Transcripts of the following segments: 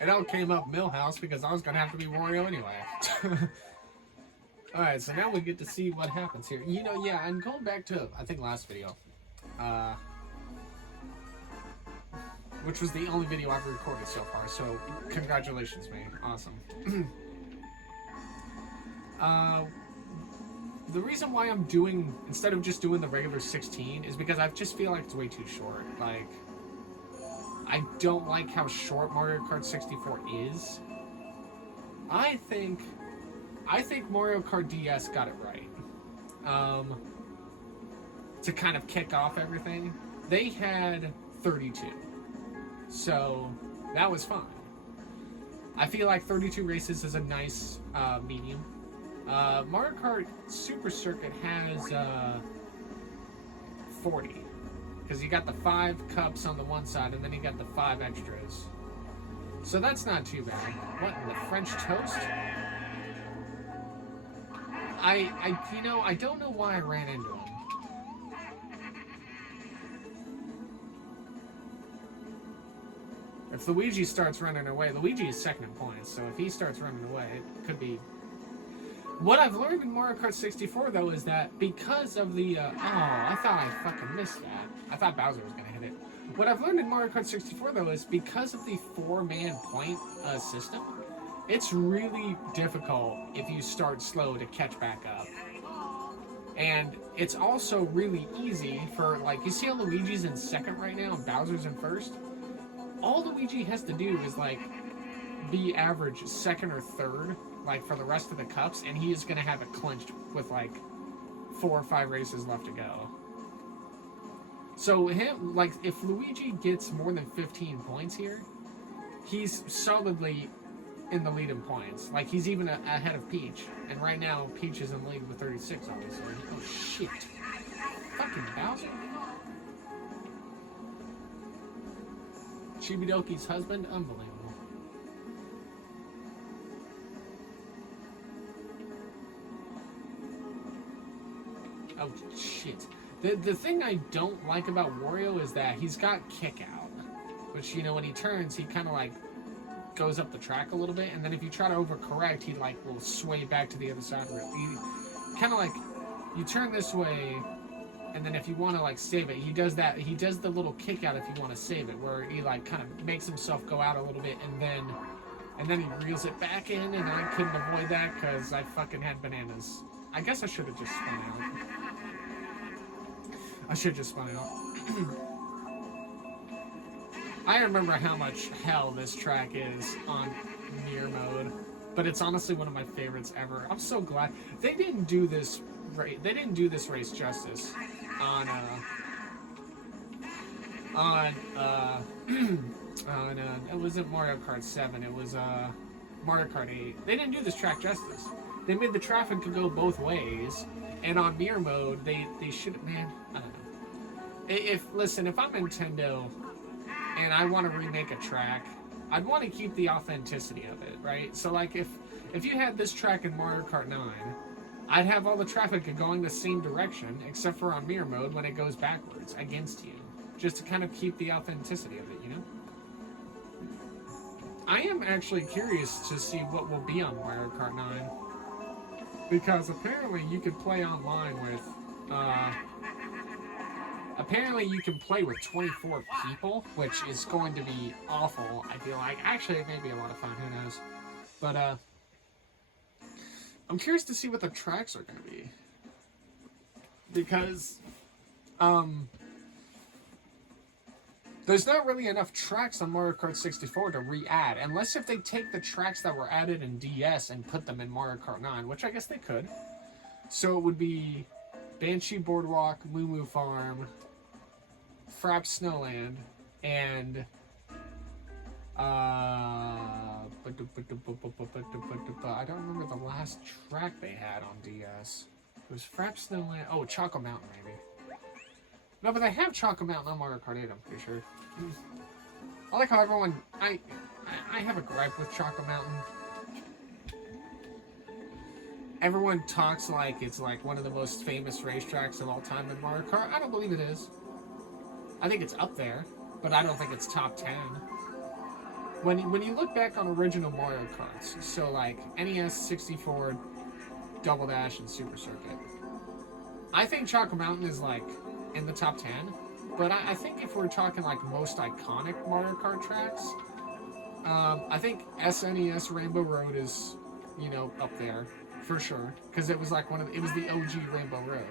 It all came up Millhouse because I was gonna have to be Wario anyway. Alright, so now we get to see what happens here. You know, yeah, and going back to, I think, last video, which was the only video I've recorded so far, so congratulations, man. Awesome. The reason why I'm doing, instead of just doing the regular 16, is because I just feel like it's way too short. Like, I don't like how short Mario Kart 64 is. I think Mario Kart DS got it right. To kind of kick off everything, they had 32. So, that was fine. I feel like 32 races is a nice medium. Mario Kart Super Circuit has 40. Because you got the 5 cups on the one side, and then you got the 5 extras. So that's not too bad. What in the French toast? You know, I don't know why I ran into him. If Luigi starts running away, Luigi is second in points, so if he starts running away, it could be... What I've learned in Mario Kart 64, though, is that because of the... oh, I thought I fucking missed that. I thought Bowser was going to hit it. What I've learned in Mario Kart 64, though, is because of the 4-man point system, it's really difficult if you start slow to catch back up. And it's also really easy for, like, you see how Luigi's in second right now and Bowser's in first? All Luigi has to do is, like, be average second or third, like, for the rest of the cups, and he is going to have it clinched with, like, 4 or 5 races left to go. So, him, like, if Luigi gets more than 15 points here, he's solidly in the lead in points. Like, he's even ahead of Peach. And right now, Peach is in the lead with 36, obviously. Oh, shit. Fucking Bowser. Chibidoki's husband? Unbelievable. Oh, shit. The thing I don't like about Wario is that he's got kick out. Which, you know, when he turns, he kind of, like, goes up the track a little bit. And then if you try to overcorrect, he, like, will sway back to the other side. Kind of like, you turn this way, and then if you want to, like, save it, he does that. He does the little kick out if you want to save it, where he, like, kind of makes himself go out a little bit, and then he reels it back in, and I couldn't avoid that because I fucking had bananas. I guess I should have just spun out. I should have just spun out. I remember how much hell this track is on mirror mode, but it's honestly one of my favorites ever. I'm so glad they didn't do this. They didn't do this race justice on it wasn't Mario Kart 7. It was Mario Kart 8. They didn't do this track justice. They made the traffic to go both ways, and on mirror mode, they should. Man, I don't know. If I'm Nintendo and I want to remake a track, I'd want to keep the authenticity of it, right? So, like, if you had this track in Mario Kart 9, I'd have all the traffic going the same direction, except for on mirror mode when it goes backwards against you, just to kind of keep the authenticity of it, you know? I am actually curious to see what will be on Mario Kart 9, because apparently you could play online with, apparently you can play with 24 people, which is going to be awful, I feel like. Actually, it may be a lot of fun, who knows. But, I'm curious to see what the tracks are going to be. Because, there's not really enough tracks on Mario Kart 64 to re-add, unless if they take the tracks that were added in DS and put them in Mario Kart 9, which I guess they could. So it would be Banshee Boardwalk, Moo Moo Farm, Fraps Snowland, and I don't remember the last track they had on DS. It was Fraps Snowland. Oh, Choco Mountain, maybe. No, but they have Choco Mountain on Mario Kart 8, I'm pretty sure. I like how everyone... I have a gripe with Choco Mountain. Everyone talks like it's like one of the most famous racetracks of all time in Mario Kart. I don't believe it is. I think it's up there, but I don't think it's top 10. when you look back on original Mario Karts, so like NES, 64, Double Dash, and Super Circuit, I think Choco Mountain is like in the top 10. But I think if we're talking like most iconic Mario Kart tracks, I think SNES Rainbow Road is, you know, up there for sure, because it was like it was the OG Rainbow Road.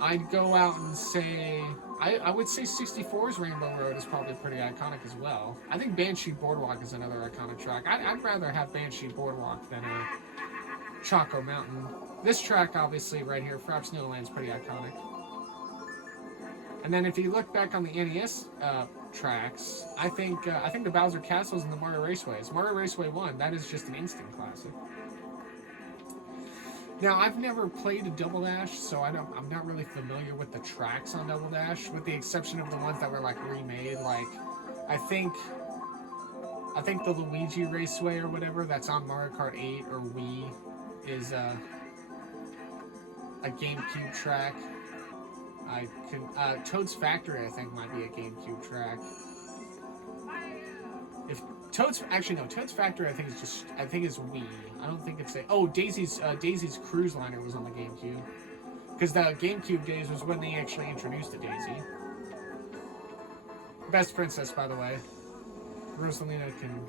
I'd go out and say I would say 64's Rainbow Road is probably pretty iconic as well. I think Banshee Boardwalk is another iconic track. I'd rather have Banshee Boardwalk than a Choco Mountain. This track, obviously, right here, Fraps Snowland, is pretty iconic. And then if you look back on the NES tracks, I think the Bowser Castles and the Mario Raceways. Mario Raceway 1, that is just an instant classic. Now, I've never played a Double Dash, so I'm not really familiar with the tracks on Double Dash, with the exception of the ones that were like remade. Like, I think the Luigi Raceway or whatever that's on Mario Kart 8 or Wii is a GameCube track. Toad's Factory, I think, might be a GameCube track. Toad's Factory, I think is Wii. I don't think it's Daisy's Cruise Liner was on the GameCube, because the GameCube days was when they actually introduced the Daisy. Best princess, by the way. Rosalina can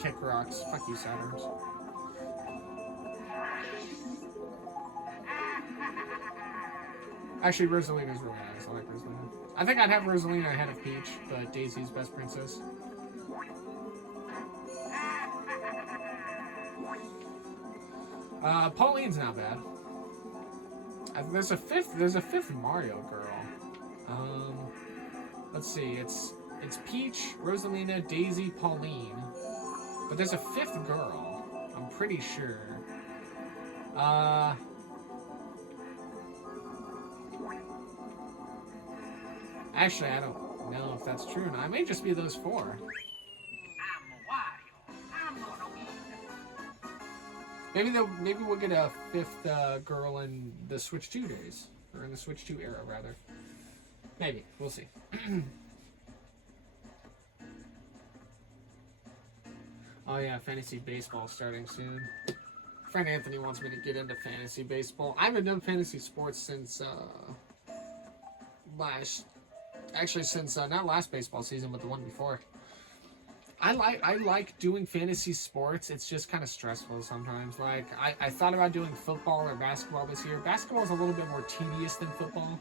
kick rocks. Fuck you, Saturns. Actually, Rosalina's really nice. I like Rosalina. I think I'd have Rosalina ahead of Peach, but Daisy's best princess. Pauline's not bad. There's a fifth Mario girl. Let's see. It's Peach, Rosalina, Daisy, Pauline. But there's a fifth girl. I'm pretty sure. Actually, I don't know if that's true. Now, it may just be those four. Maybe we'll get a fifth girl in the Switch 2 days, or in the Switch 2 era, rather. Maybe we'll see. Oh yeah, fantasy baseball starting soon. Friend Anthony wants me to get into fantasy baseball. I haven't done fantasy sports since not last baseball season, but the one before. I like doing fantasy sports. It's just kind of stressful sometimes. Like, I thought about doing football or basketball this year. Basketball is a little bit more tedious than football,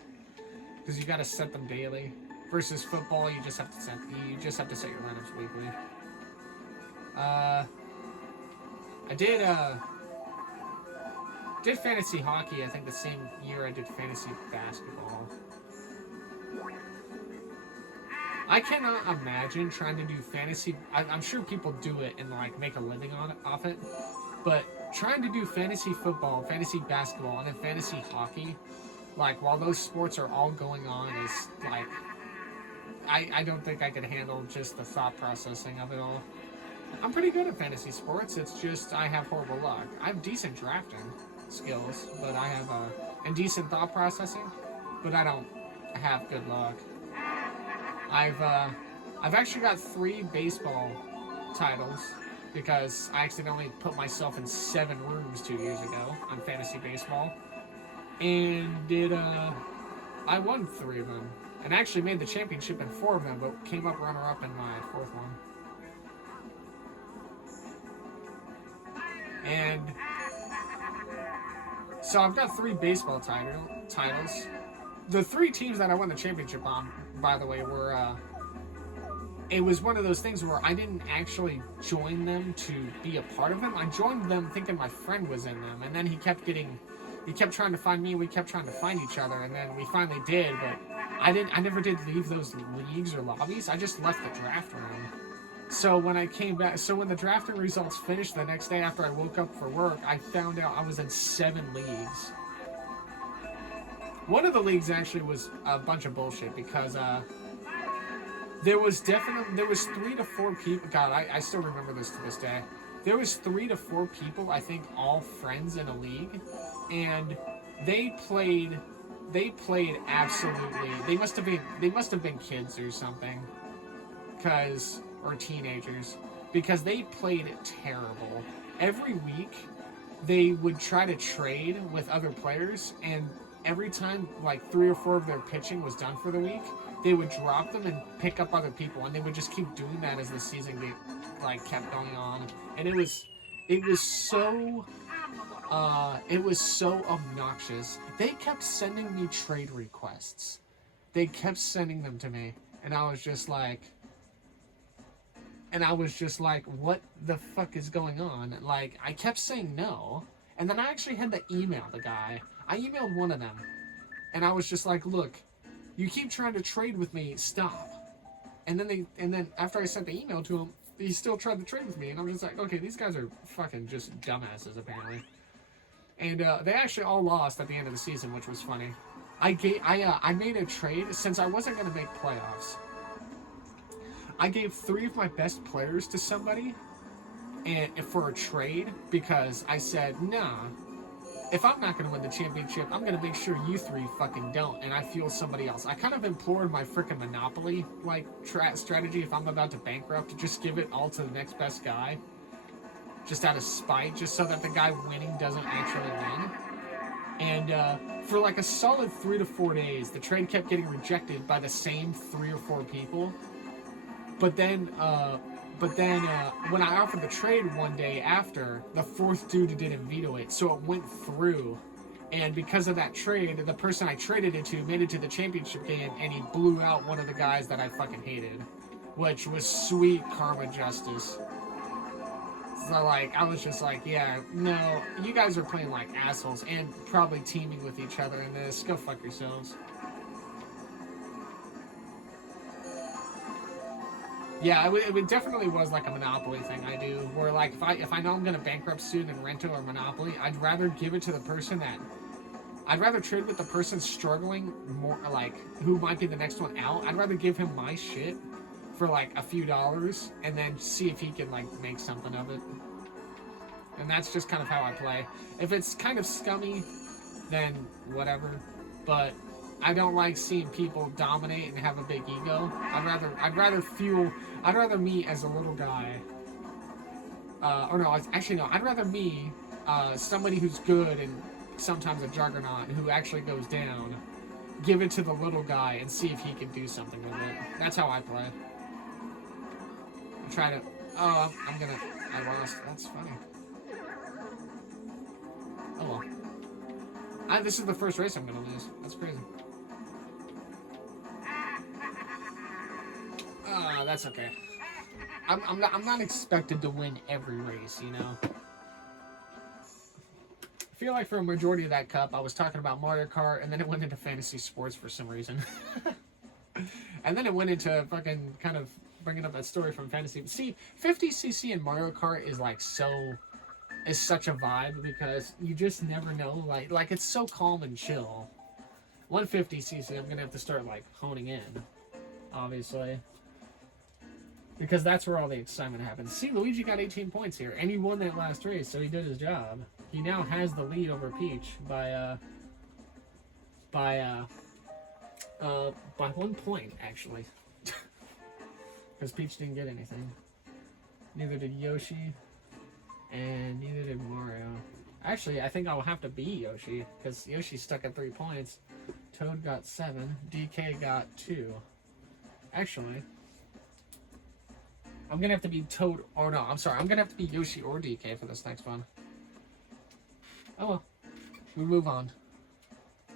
because you got to set them daily. Versus football, you just have to set your lineups weekly. I did fantasy hockey, I think the same year I did fantasy basketball. I cannot imagine trying to do fantasy. I'm sure people do it and like make a living off it, but trying to do fantasy football, fantasy basketball, and then fantasy hockey, like while those sports are all going on, is like I don't think I could handle just the thought processing of it all. I'm pretty good at fantasy sports. It's just I have horrible luck. I have decent drafting skills, but I have and decent thought processing, but I don't have good luck. I've actually got 3 baseball titles because I accidentally put myself in 7 rooms 2 years ago on fantasy baseball, and I won 3 of them, and actually made the championship in 4 of them, but came up runner-up in my 4th one. And so I've got 3 baseball titles. The 3 teams that I won the championship on, by the way, were it was one of those things where I didn't actually join them to be a part of them. I joined them thinking my friend was in them, and then he kept trying to find me, we kept trying to find each other, and then we finally did, but I never did leave those leagues or lobbies. I just left the draft room. So when I came back, when the drafting results finished the next day after I woke up for work, I found out I was in 7 leagues. One of the leagues actually was a bunch of bullshit because there was 3 to 4 people. God, I still remember this to this day. There was 3 to 4 people, I think, all friends in a league, and they played they played absolutely. They must have been kids or something, or teenagers, because they played terrible. Every week, they would try to trade with other players, and every time like 3 or 4 of their pitching was done for the week, they would drop them and pick up other people, and they would just keep doing that as the season kept going on, and it was so obnoxious. They kept sending me trade requests. They kept sending them to me, and I was just like, what the fuck is going on? Like, I kept saying no, and then I actually had to email the guy. I emailed one of them, and I was just like, look, you keep trying to trade with me, stop. And then after I sent the email to him, he still tried to trade with me, and I'm just like, okay, these guys are fucking just dumbasses, apparently. And they actually all lost at the end of the season, which was funny. I made a trade, since I wasn't going to make playoffs. I gave 3 of my best players to somebody and for a trade, because I said, nah, if I'm not going to win the championship, I'm going to make sure you 3 fucking don't, and I fuel somebody else. I kind of implored my freaking Monopoly strategy, if I'm about to bankrupt, to just give it all to the next best guy, just out of spite, just so that the guy winning doesn't actually win. And for like a solid 3 to 4 days, the trade kept getting rejected by the same 3 or 4 people. But then when I offered the trade one day after, the 4th dude didn't veto it, so it went through. And because of that trade, the person I traded it to made it to the championship game, and he blew out one of the guys that I fucking hated, which was sweet karma justice. So, like, I was just like, yeah, no, you guys are playing like assholes and probably teaming with each other in this. Go fuck yourselves. Yeah, it definitely was like a Monopoly thing I do, where like if I know I'm gonna bankrupt soon in Rento or Monopoly, I'd rather give it to the person I'd rather trade with the person struggling more, like who might be the next one out. I'd rather give him my shit for like a few dollars and then see if he can like make something of it. And that's just kind of how I play. If it's kind of scummy, then whatever. But I don't like seeing people dominate and have a big ego. I'd rather me as a little guy. I'd rather me, somebody who's good and sometimes a juggernaut who actually goes down, give it to the little guy and see if he can do something with it. That's how I play. I lost. That's funny. Oh well. This is the first race I'm gonna lose. That's crazy. That's okay. I'm not expected to win every race, you know. I feel like for a majority of that cup, I was talking about Mario Kart, and then it went into fantasy sports for some reason. And then it went into fucking kind of bringing up that story from fantasy. See, 50cc in Mario Kart is like is such a vibe, because you just never know. Like it's so calm and chill. 150cc, I'm gonna have to start like honing in, obviously, because that's where all the excitement happens. See, Luigi got 18 points here, and he won that last race, so he did his job. He now has the lead over Peach by 1 point, actually. Because Peach didn't get anything. Neither did Yoshi, and neither did Mario. Actually, I think I'll have to beat Yoshi, because Yoshi's stuck at 3 points. Toad got 7. DK got 2. Actually, I'm going to have to be Toad, or no, I'm sorry. I'm going to have to be Yoshi or DK for this next one. Oh well. We move on.